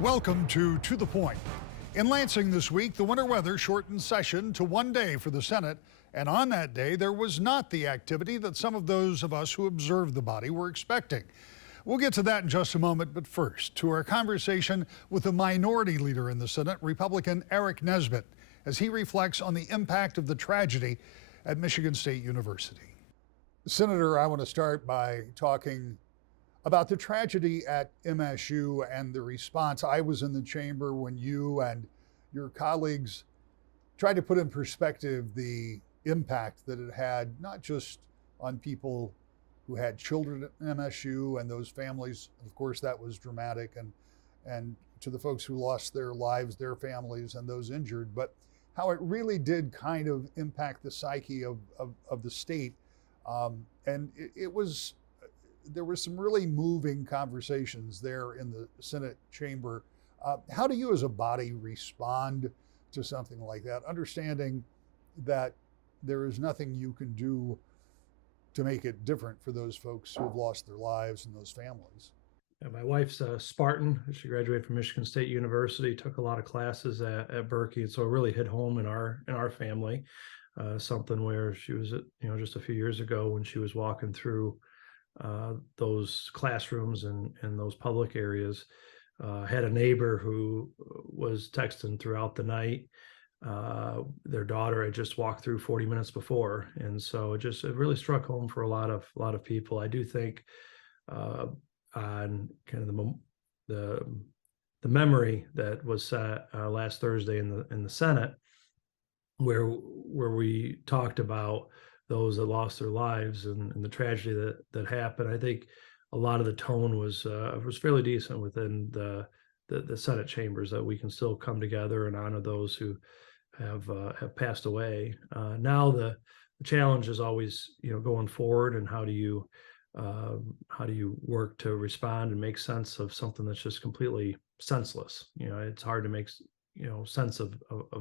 Welcome to the Point. In Lansing this week, the winter weather shortened session to one day for the Senate, and on that day, there was not the activity that some of those of us who observed the body were expecting. We'll get to that in just a moment, but first, to our conversation with the minority leader in the Senate, Republican Aric Nesbitt, as he reflects on the impact of the tragedy at Michigan State University. Senator, I want to start by talking about the tragedy at MSU and the response. I was in the chamber when you and your colleagues tried to put in perspective the impact that it had, not just on people who had children at MSU and those families. Of course, that was dramatic, and to the folks who lost their lives, their families, and those injured, but how it really did kind of impact the psyche of the state. There were some really moving conversations there in the Senate chamber. How do you as a body respond to something like that, understanding that there is nothing you can do to make it different for those folks who have lost their lives and those families? Yeah, my wife's a Spartan. She graduated from Michigan State University, took a lot of classes at Berkeley, and so it really hit home in our family. Something where she was, just a few years ago when she was walking through those classrooms and those public areas, had a neighbor who was texting throughout the night. Their daughter had just walked through 40 minutes before, and so it really struck home for a lot of people. I do think on kind of the memory that was set last Thursday in the Senate, where we talked about those that lost their lives and the tragedy that happened. I think a lot of the tone was fairly decent within the Senate chambers, that we can still come together and honor those who have passed away. Now the challenge is always, going forward, and how do you work to respond and make sense of something that's just completely senseless. It's hard to make sense of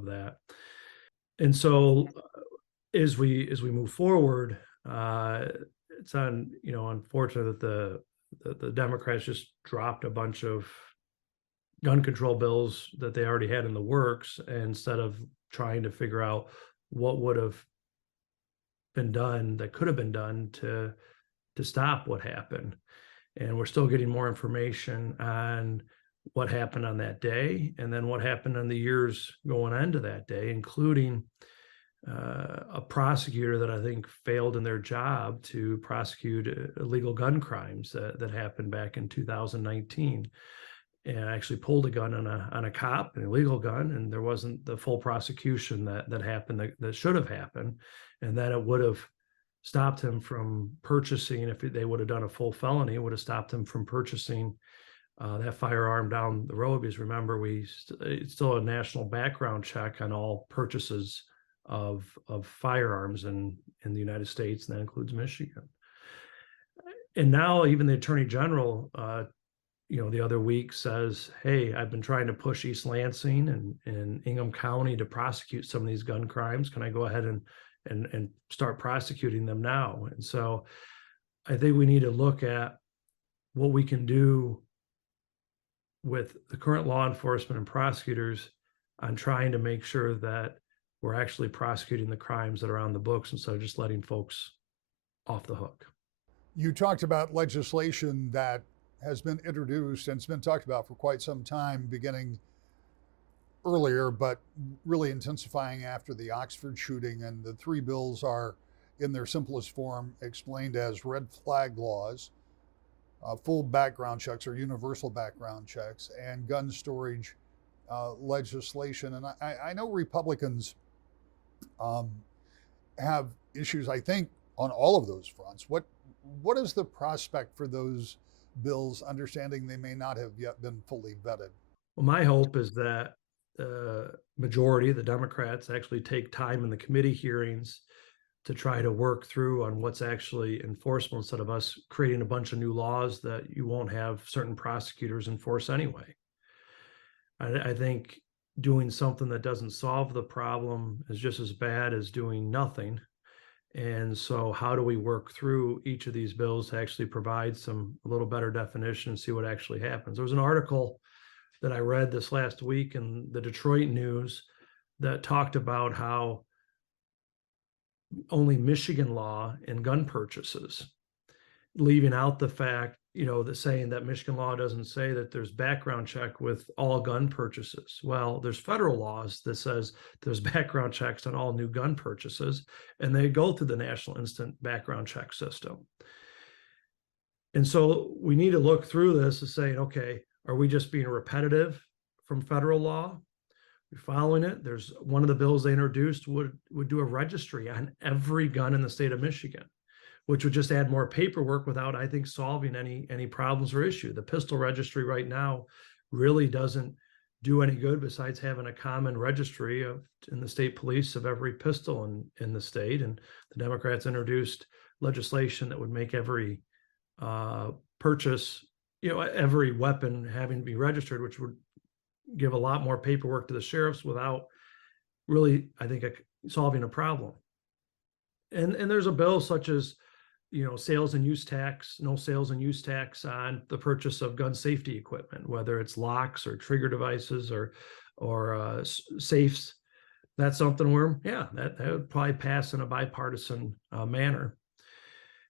that. And so as we move forward, it's unfortunate that the Democrats just dropped a bunch of gun control bills that they already had in the works, instead of trying to figure out what would have been done, that could have been done to stop what happened. And we're still getting more information on what happened on that day, and then what happened in the years going into that day, including a prosecutor that I think failed in their job to prosecute illegal gun crimes that happened back in 2019, and actually pulled a gun on a cop, an illegal gun, and there wasn't the full prosecution that happened that should have happened, and then it would have stopped him from purchasing. If they would have done a full felony, it would have stopped him from purchasing that firearm down the road. Because remember, it's still a national background check on all purchases of firearms in the United States, and that includes Michigan. And now even the Attorney General, the other week says, hey, I've been trying to push East Lansing and Ingham County to prosecute some of these gun crimes. Can I go ahead and start prosecuting them now? And so I think we need to look at what we can do with the current law enforcement and prosecutors on trying to make sure that we're actually prosecuting the crimes that are on the books, instead of just letting folks off the hook. You talked about legislation that has been introduced and it's been talked about for quite some time, beginning earlier, but really intensifying after the Oxford shooting. And the three bills are, in their simplest form, explained as red flag laws, full background checks or universal background checks, and gun storage legislation. And I know Republicans have issues, I think, on all of those fronts. What is the prospect for those bills, understanding they may not have yet been fully vetted? Well, my hope is that the majority, the Democrats, actually take time in the committee hearings to try to work through on what's actually enforceable, instead of us creating a bunch of new laws that you won't have certain prosecutors enforce anyway. I think doing something that doesn't solve the problem is just as bad as doing nothing. And so how do we work through each of these bills to actually provide a little better definition and see what actually happens? There was an article that I read this last week in the Detroit News that talked about how only Michigan law and gun purchases, leaving out the fact, that saying that Michigan law doesn't say that there's background check with all gun purchases. Well, there's federal laws that says there's background checks on all new gun purchases, and they go through the National Instant Background Check System. And so we need to look through this and saying, okay, are we just being repetitive from federal law? We're following it. There's one of the bills they introduced would do a registry on every gun in the state of Michigan, which would just add more paperwork without, I think, solving any problems or issue. The pistol registry right now really doesn't do any good besides having a common registry in the state police of every pistol in the state. And the Democrats introduced legislation that would make every purchase, every weapon having to be registered, which would give a lot more paperwork to the sheriffs without really, I think, solving a problem. And there's a bill such as, sales and use tax, no sales and use tax on the purchase of gun safety equipment, whether it's locks or trigger devices or safes. That's something where, that would probably pass in a bipartisan manner.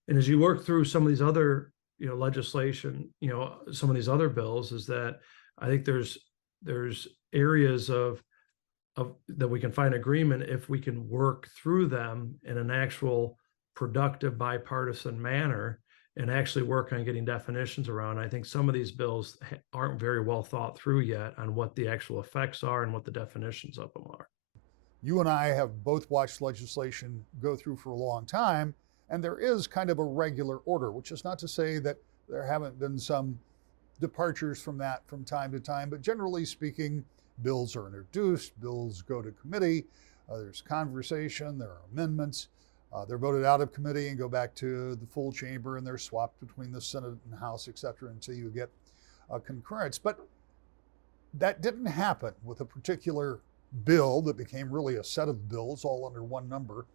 And as you work through some of these other, legislation, some of these other bills, is that I think there's areas of that we can find agreement if we can work through them in an actual productive bipartisan manner and actually work on getting definitions around. I think some of these bills aren't very well thought through yet on what the actual effects are and what the definitions of them are. You and I have both watched legislation go through for a long time, and there is kind of a regular order, which is not to say that there haven't been some departures from that from time to time, but generally speaking, bills are introduced, bills go to committee, there's conversation, there are amendments, they're voted out of committee and go back to the full chamber, and they're swapped between the Senate and House, et cetera, until you get concurrence. But that didn't happen with a particular bill that became really a set of bills all under one number,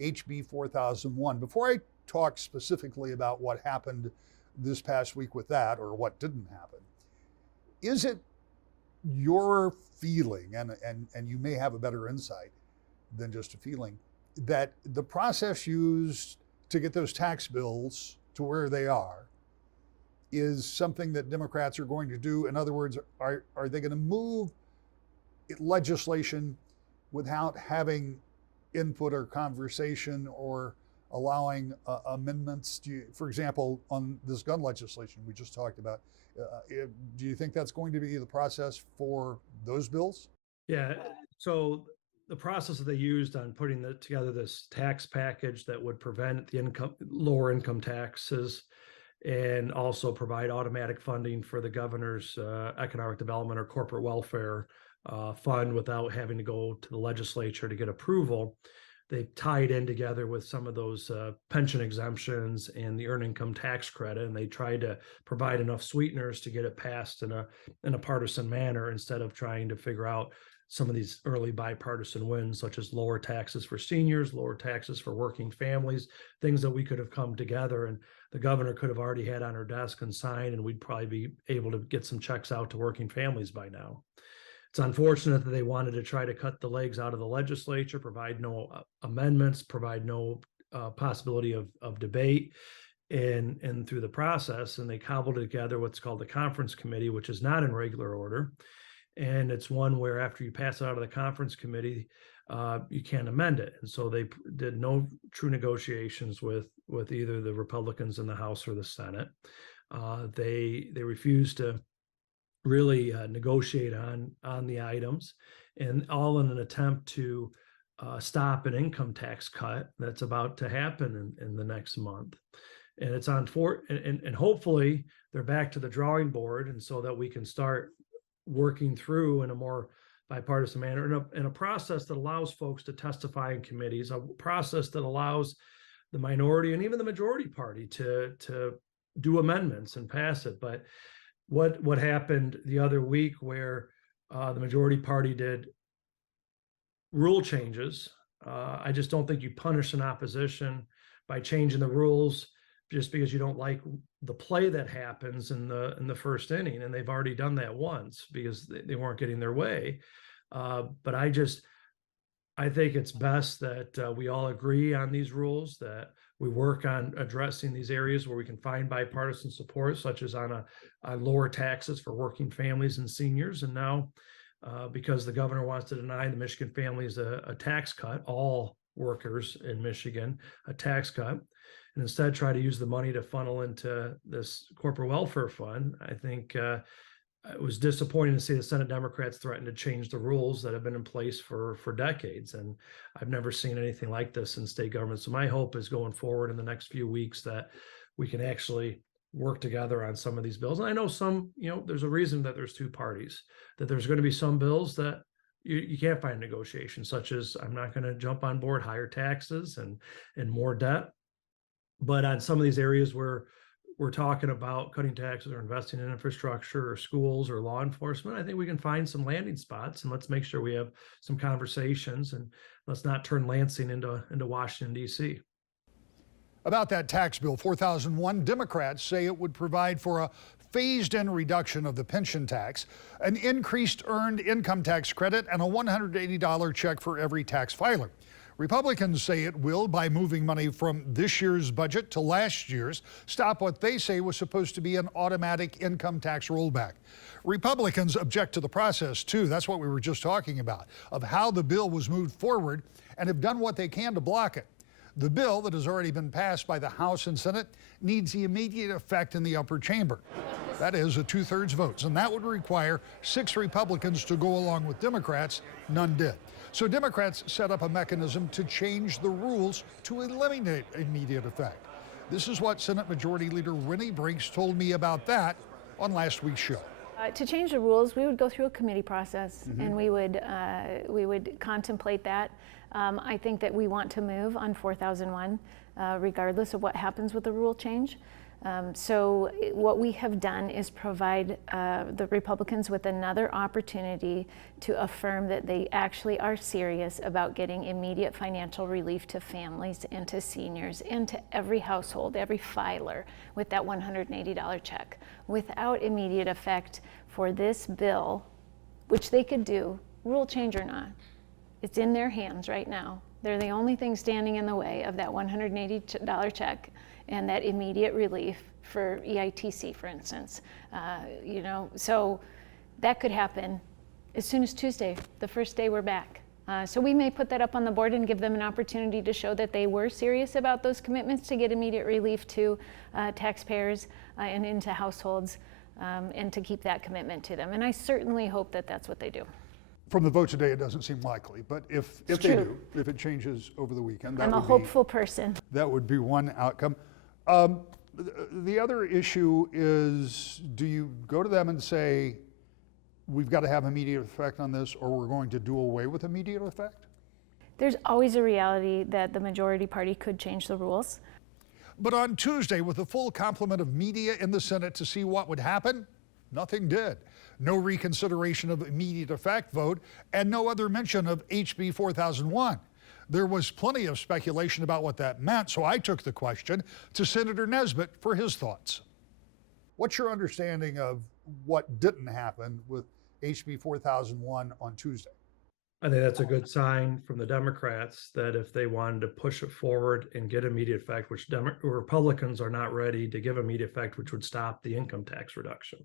HB 4001. Before I talk specifically about what happened this past week with that, or what didn't happen, is it your feeling, and you may have a better insight than just a feeling, that the process used to get those tax bills to where they are is something that Democrats are going to do? In other words, are they going to move legislation without having input or conversation or allowing amendments? For example, on this gun legislation we just talked about, do you think that's going to be the process for those bills? Yeah. So the process that they used on putting together this tax package that would prevent the lower income taxes and also provide automatic funding for the governor's economic development or corporate welfare fund without having to go to the legislature to get approval. They tied in together with some of those pension exemptions and the earned income tax credit, and they tried to provide enough sweeteners to get it passed in a partisan manner instead of trying to figure out some of these early bipartisan wins, such as lower taxes for seniors, lower taxes for working families, things that we could have come together and the governor could have already had on her desk and signed, and we'd probably be able to get some checks out to working families by now. It's unfortunate that they wanted to try to cut the legs out of the legislature, provide no amendments, provide no possibility of debate and through the process. And they cobbled together what's called the conference committee, which is not in regular order. And it's one where after you pass it out of the conference committee, you can't amend it. And so they did no true negotiations with either the Republicans in the House or the Senate. They refused to really negotiate on the items, and all in an attempt to stop an income tax cut that's about to happen in the next month. And it's and hopefully they're back to the drawing board, and so that we can start working through in a more bipartisan manner in a process that allows folks to testify in committees, a process that allows the minority and even the majority party to do amendments and pass it. But what happened the other week where The majority party did rule changes. I just don't think you punish an opposition by changing the rules just because you don't like the play that happens in the first inning, and they've already done that once because they weren't getting their way. But I think it's best that we all agree on these rules, that we work on addressing these areas where we can find bipartisan support, such as on lower taxes for working families and seniors. And now, because the governor wants to deny the Michigan families a tax cut, all workers in Michigan, a tax cut, and instead try to use the money to funnel into this corporate welfare fund. I think it was disappointing to see the Senate Democrats threaten to change the rules that have been in place for decades. And I've never seen anything like this in state government. So my hope is going forward in the next few weeks that we can actually work together on some of these bills. And I know there's a reason that there's two parties, that there's going to be some bills that you can't find negotiation, such as I'm not going to jump on board higher taxes and more debt. But on some of these areas where we're talking about cutting taxes or investing in infrastructure or schools or law enforcement, I think we can find some landing spots, and let's make sure we have some conversations, and let's not turn Lansing into Washington, D.C. About that tax bill 4001, Democrats say it would provide for a phased-in reduction of the pension tax, an increased earned income tax credit, and a $180 check for every tax filer. Republicans say it will, by moving money from this year's budget to last year's, stop what they say was supposed to be an automatic income tax rollback. Republicans object to the process, too. That's what we were just talking about, of how the bill was moved forward, and have done what they can to block it. The bill that has already been passed by the House and Senate needs the immediate effect in the upper chamber. That is a 2/3 votes, and that would require 6 Republicans to go along with Democrats. None did. So Democrats set up a mechanism to change the rules to eliminate immediate effect. This is what Senate Majority Leader Winnie Brinks told me about that on last week's show. To change the rules, we would go through a committee process, and we would contemplate that. I think that we want to move on 4001, regardless of what happens with the rule change. So what we have done is provide the Republicans with another opportunity to affirm that they actually are serious about getting immediate financial relief to families and to seniors and to every household, every filer, with that $180 check, without immediate effect for this bill, which they could do, rule change or not. It's in their hands right now. They're the only thing standing in the way of that $180 check and that immediate relief for EITC, for instance. So that could happen as soon as Tuesday, the first day we're back. So we may put that up on the board and give them an opportunity to show that they were serious about those commitments to get immediate relief to taxpayers and into households, and to keep that commitment to them. And I certainly hope that that's what they do. From the vote today, it doesn't seem likely, but if they do, if it changes over the weekend, I'm a hopeful person. That would be one outcome. The other issue is, do you go to them and say, we've got to have immediate effect on this, or we're going to do away with immediate effect? There's always a reality that the majority party could change the rules. But on Tuesday, with a full complement of media in the Senate to see what would happen, nothing did. No reconsideration of immediate effect vote, and no other mention of HB 4001. There was plenty of speculation about what that meant, so I took the question to Senator Nesbitt for his thoughts. What's your understanding of what didn't happen with HB 4001 on Tuesday? I think that's a good sign from the Democrats that if they wanted to push it forward and get immediate effect, which Republicans are not ready to give immediate effect, which would stop the income tax reduction.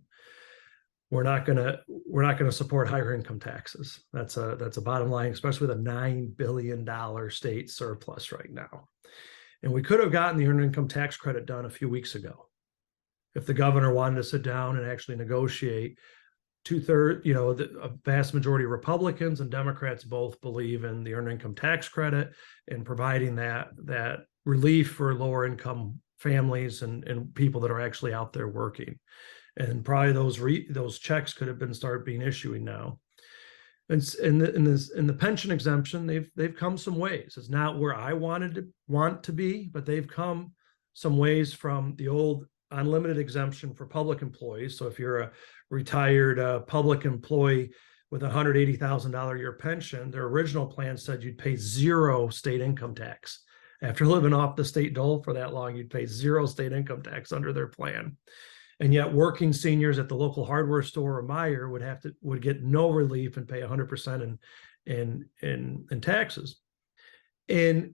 We're not gonna support higher income taxes. That's a bottom line, especially with a $9 billion state surplus right now. And we could have gotten the earned income tax credit done a few weeks ago if the governor wanted to sit down and actually negotiate. A vast majority of Republicans and Democrats both believe in the earned income tax credit and providing that relief for lower income families and people that are actually out there working. And probably those checks could have been started being issuing now. And in the pension exemption, they've come some ways. It's not where I want to be, but they've come some ways from the old unlimited exemption for public employees. So if you're a retired public employee with a $180,000 a year pension, their original plan said you'd pay 0 state income tax. After living off the state dole for that long, you'd pay 0 state income tax under their plan. And yet working seniors at the local hardware store or Meijer would get no relief and pay 100% in taxes. And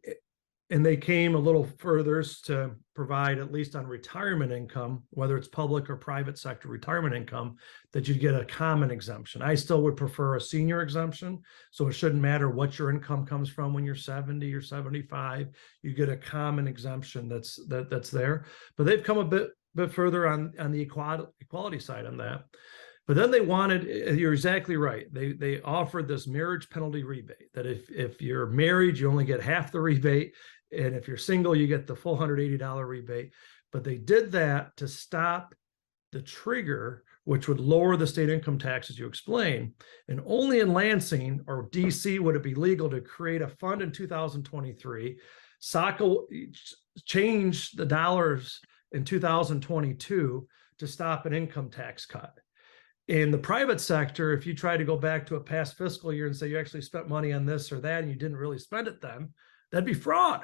they came a little further to provide, at least on retirement income, whether it's public or private sector retirement income, that you'd get a common exemption. I still would prefer a senior exemption. So it shouldn't matter what your income comes from when you're 70 or 75, you get a common exemption that's there. But they've come a bit further on the equality side on that. But then they wanted, you're exactly right. They offered this marriage penalty rebate that if you're married, you only get half the rebate. And if you're single, you get the full $180 rebate. But they did that to stop the trigger, which would lower the state income tax, as you explained. And only in Lansing or DC would it be legal to create a fund in 2023. Saco changed the dollars in 2022 to stop an income tax cut. In the private sector, if you try to go back to a past fiscal year and say you actually spent money on this or that and you didn't really spend it then, that'd be fraud.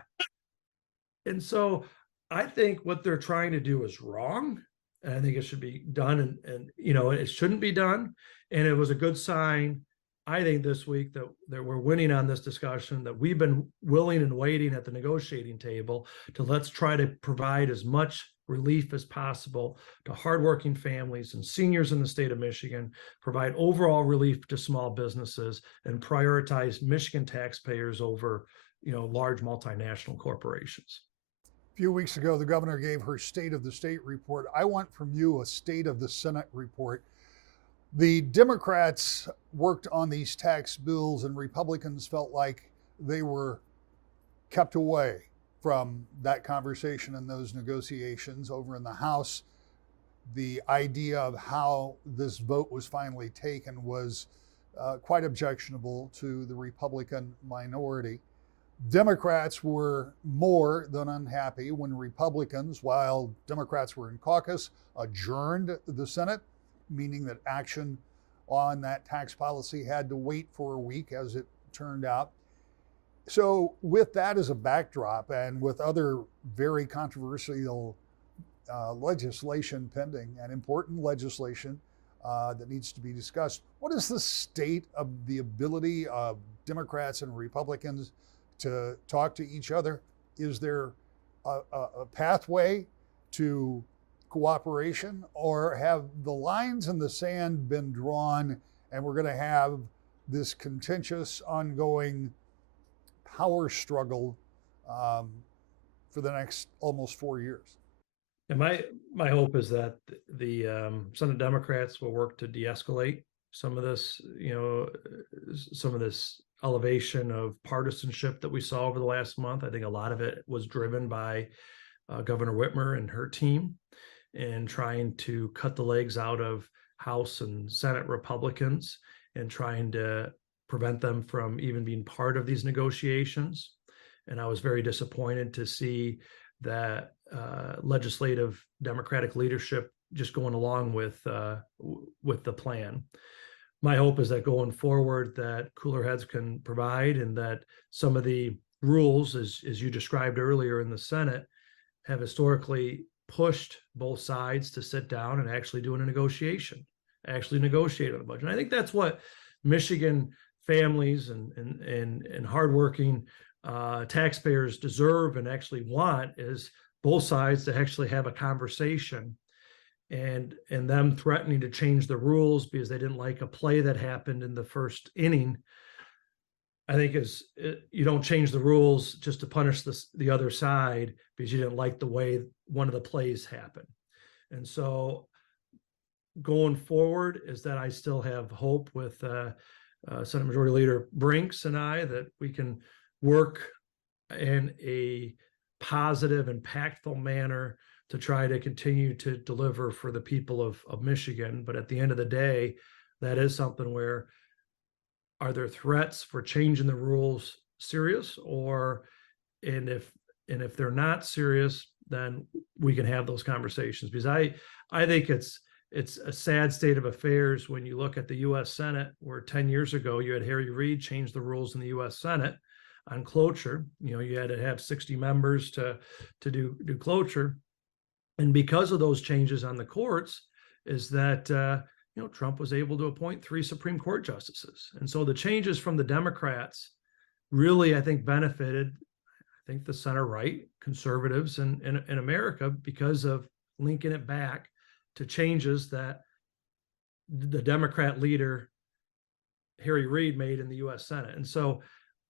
And so I think what they're trying to do is wrong. And I think it should be done and it shouldn't be done. And it was a good sign, I think, this week that we're winning on this discussion, that we've been willing and waiting at the negotiating table to let's try to provide as much relief as possible to hardworking families and seniors in the state of Michigan, provide overall relief to small businesses, and prioritize Michigan taxpayers over large multinational corporations. A few weeks ago, the governor gave her State of the State report. I want from you a State of the Senate report. The Democrats worked on these tax bills, and Republicans felt like they were kept away from that conversation and those negotiations. Over in the House, the idea of how this vote was finally taken was quite objectionable to the Republican minority. Democrats were more than unhappy when Republicans, while Democrats were in caucus, adjourned the Senate, meaning that action on that tax policy had to wait for a week, as it turned out. So with that as a backdrop, and with other very controversial legislation pending, and important legislation that needs to be discussed, what is the state of the ability of Democrats and Republicans to talk to each other? Is there a pathway to cooperation, or have the lines in the sand been drawn and we're going to have this contentious, ongoing power struggle for the next almost 4 years? And my hope is that the Senate Democrats will work to de-escalate some of this, some of this elevation of partisanship that we saw over the last month. I think a lot of it was driven by Governor Whitmer and her team, and trying to cut the legs out of House and Senate Republicans and trying to prevent them from even being part of these negotiations. And I was very disappointed to see that legislative Democratic leadership just going along with the plan. My hope is that going forward, that cooler heads can provide, and that some of the rules, as you described earlier in the Senate, have historically pushed both sides to sit down and actually do a negotiation, actually negotiate on the budget. And I think that's what Michigan families and hardworking taxpayers deserve and actually want, is both sides to actually have a conversation. And them threatening to change the rules because they didn't like a play that happened in the first inning, I think you don't change the rules just to punish the other side because you didn't like the way one of the plays happened. And so going forward is that I still have hope with Senate Majority Leader Brinks and I, that we can work in a positive, impactful manner to try to continue to deliver for the people of Michigan. But at the end of the day, that is something where, are there threats for changing the rules serious? And if they're not serious, then we can have those conversations, because I think it's a sad state of affairs when you look at the U.S. Senate, where 10 years ago you had Harry Reid change the rules in the U.S. Senate on cloture. You had to have 60 members to do cloture, and because of those changes on the courts, is that Trump was able to appoint 3 Supreme Court justices, and so the changes from the Democrats really, I think, benefited, I think, the center right conservatives in America because of linking it back to changes that the Democrat leader, Harry Reid, made in the U.S. Senate. And so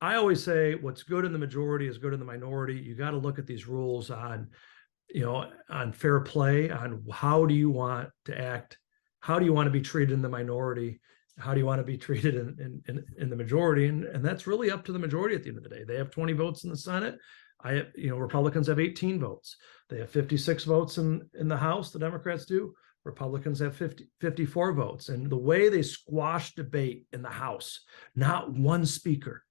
I always say what's good in the majority is good in the minority. You got to look at these rules on fair play, on how do you want to act, how do you want to be treated in the minority, how do you want to be treated in the majority, and that's really up to the majority at the end of the day. They have 20 votes in the Senate. Republicans have 18 votes. They have 56 votes in the House, the Democrats do. Republicans have 54 votes. And the way they squash debate in the House, not one speaker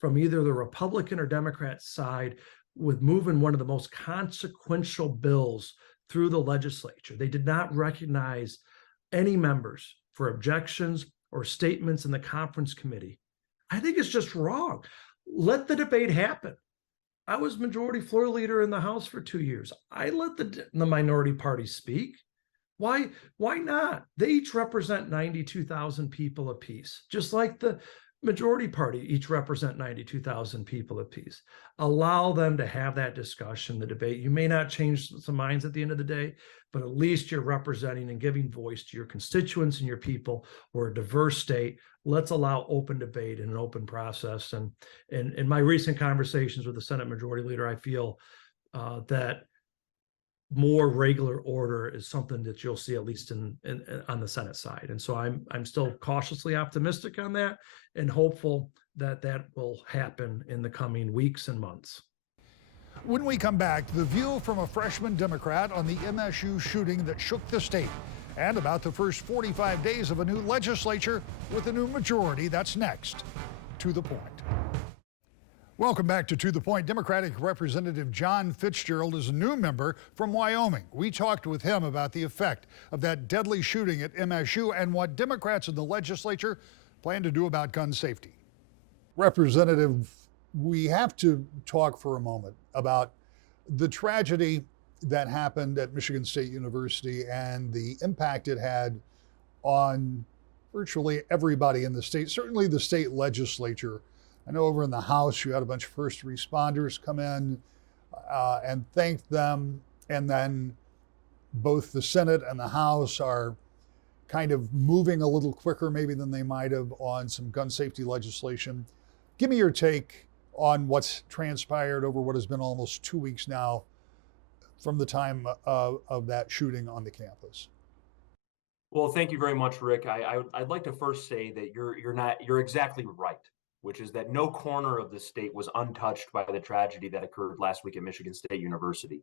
from either the Republican or Democrat side, with moving one of the most consequential bills through the legislature. They did not recognize any members for objections or statements in the conference committee. I think it's just wrong. Let the debate happen. I was majority floor leader in the House for 2 years. I let the minority parties speak. Why not? They each represent 92,000 people apiece, just like the majority party each represent 92,000 people apiece. Allow them to have that discussion, the debate. You may not change some minds at the end of the day, but at least you're representing and giving voice to your constituents and your people. We're a diverse state. Let's allow open debate and an open process. And in my recent conversations with the Senate Majority Leader, I feel that more regular order is something that you'll see, at least on the Senate side. And so I'm still cautiously optimistic on that and hopeful that will happen in the coming weeks and months. When we come back, the view from a freshman Democrat on the MSU shooting that shook the state, and about the first 45 days of a new legislature with a new majority. That's next. To the Point. Welcome back to the Point. Democratic Representative John Fitzgerald is a new member from Wyoming. We talked with him about the effect of that deadly shooting at MSU and what Democrats in the legislature plan to do about gun safety. Representative, we have to talk for a moment about the tragedy that happened at Michigan State University and the impact it had on virtually everybody in the state, certainly the state legislature. I know over in the House, you had a bunch of first responders come in and thank them. And then both the Senate and the House are kind of moving a little quicker maybe than they might have on some gun safety legislation. Give me your take on what's transpired over what has been almost 2 weeks now from the time of that shooting on the campus. Well, thank you very much, Rick. I'd like to first say that you're exactly right, which is that no corner of the state was untouched by the tragedy that occurred last week at Michigan State University.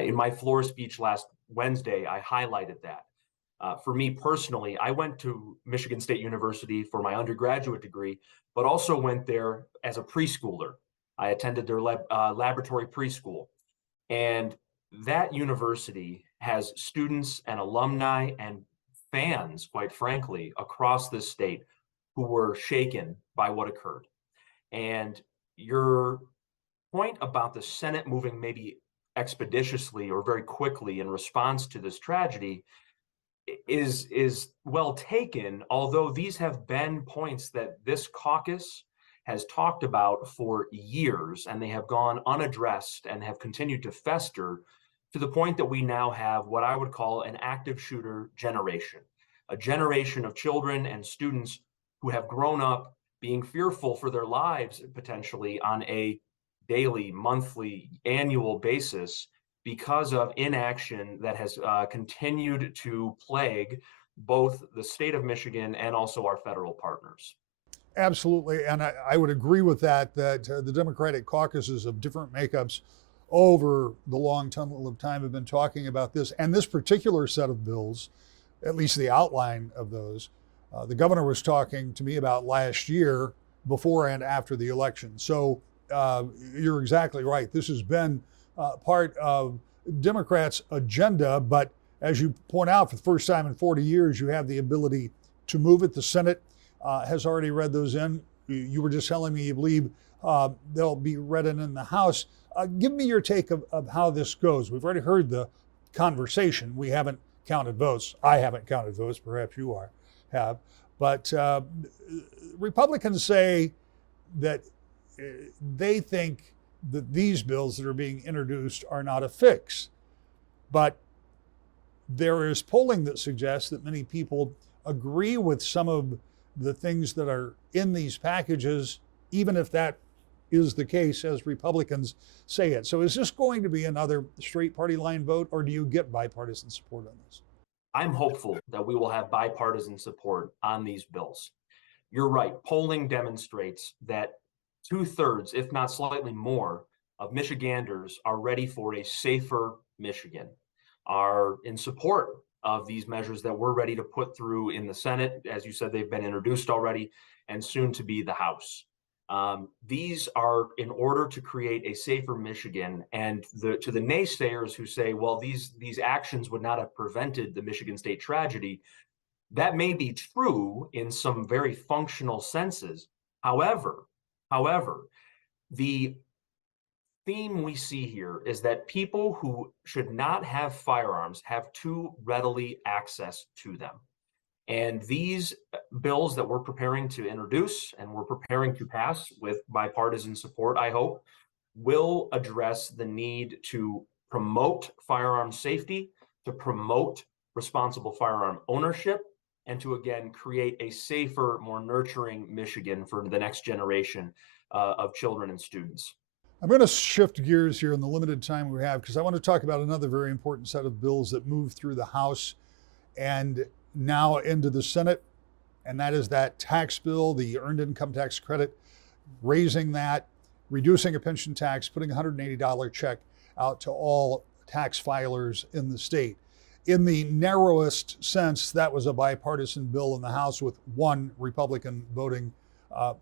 In my floor speech last Wednesday, I highlighted that. For me personally, I went to Michigan State University for my undergraduate degree, but also went there as a preschooler. I attended their laboratory preschool. And that university has students and alumni and fans, quite frankly, across this state who were shaken by what occurred. And your point about the Senate moving maybe expeditiously or very quickly in response to this tragedy is well taken, although these have been points that this caucus has talked about for years, and they have gone unaddressed and have continued to fester to the point that we now have what I would call an active shooter generation, a generation of children and students who have grown up being fearful for their lives potentially on a daily, monthly, annual basis because of inaction that has continued to plague both the state of Michigan and also our federal partners. Absolutely, and I would agree with that the Democratic caucuses of different makeups over the long tunnel of time have been talking about this, and this particular set of bills, at least the outline of those, the governor was talking to me about last year before and after the election. So you're exactly right. This has been part of Democrats' agenda, but As you point out, for the first time in 40 years, you have the ability to move it. The Senate has already read those in. You were just telling me you believe they'll be read in the House. Give me your take of how this goes. We've already heard the conversation. We haven't counted votes. I haven't counted votes. Perhaps you have. But Republicans say that they think that these bills that are being introduced are not a fix. But there is polling that suggests that many people agree with some of the things that are in these packages, even if that is the case as Republicans say it. So is this going to be another straight party line vote, or do you get bipartisan support on this? I'm hopeful that we will have bipartisan support on these bills. You're right. Polling demonstrates that 2/3, if not slightly more, of Michiganders are ready for a safer Michigan, are in support of these measures that we're ready to put through in the Senate. As you said, they've been introduced already and soon to be the House. These are in order to create a safer Michigan. And to the naysayers who say, well, these actions would not have prevented the Michigan State tragedy, that may be true in some very functional senses. However, the theme we see here is that people who should not have firearms have too readily access to them. And these bills that we're preparing to introduce and we're preparing to pass with bipartisan support, I hope, will address the need to promote firearm safety, to promote responsible firearm ownership, and to, again, create a safer, more nurturing Michigan for the next generation of children and students. I'm going to shift gears here in the limited time we have, because I want to talk about another very important set of bills that moved through the House and now into the Senate, and that is that tax bill, the earned income tax credit, raising that, reducing a pension tax, putting a $180 check out to all tax filers in the state. In the narrowest sense, that was a bipartisan bill in the House with one Republican voting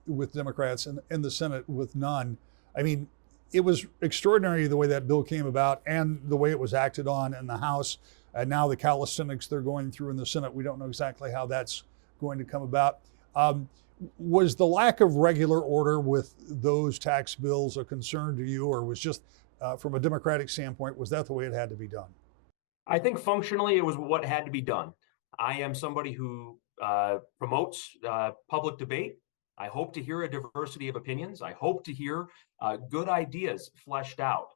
with Democrats, and in the Senate with none. I mean, it was extraordinary the way that bill came about and the way it was acted on in the House. And now the calisthenics they're going through in the Senate, we don't know exactly how that's going to come about. Was the lack of regular order with those tax bills a concern to you, or was just from a Democratic standpoint, was that the way it had to be done? I think functionally it was what had to be done. I am somebody who promotes public debate. I hope to hear a diversity of opinions. I hope to hear good ideas fleshed out.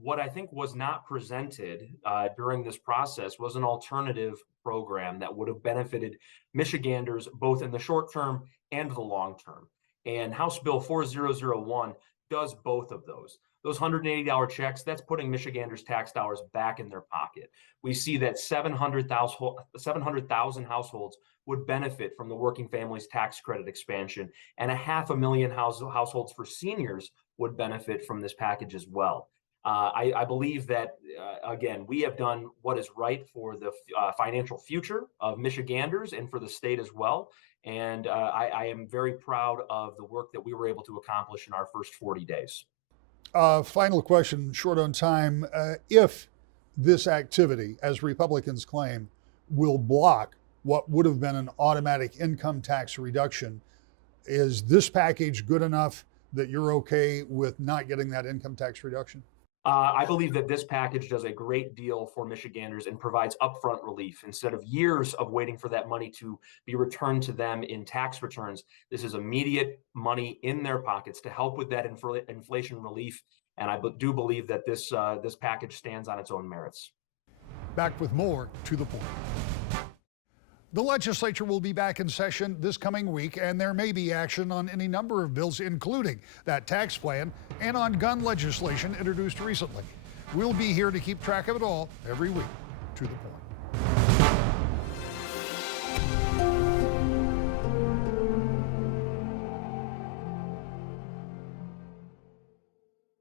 What I think was not presented during this process was an alternative program that would have benefited Michiganders both in the short term and the long term. And House Bill 4001 does both of those. Those $180 checks, that's putting Michiganders' tax dollars back in their pocket. We see that 700,000 households would benefit from the Working Families Tax Credit expansion, and 500,000 households for seniors would benefit from this package as well. I believe that, again, we have done what is right for the financial future of Michiganders and for the state as well. And I am very proud of the work that we were able to accomplish in our first 40 days. Final question, short on time. If this activity, as Republicans claim, will block what would have been an automatic income tax reduction, is this package good enough that you're okay with not getting that income tax reduction? I believe that this package does a great deal for Michiganders and provides upfront relief. Instead of years of waiting for that money to be returned to them in tax returns, this is immediate money in their pockets to help with that inflation relief. And I do believe that this package stands on its own merits. Back with more To the Point. The legislature will be back in session this coming week, and there may be action on any number of bills, including that tax plan and on gun legislation introduced recently. We'll be here to keep track of it all every week. To the Point.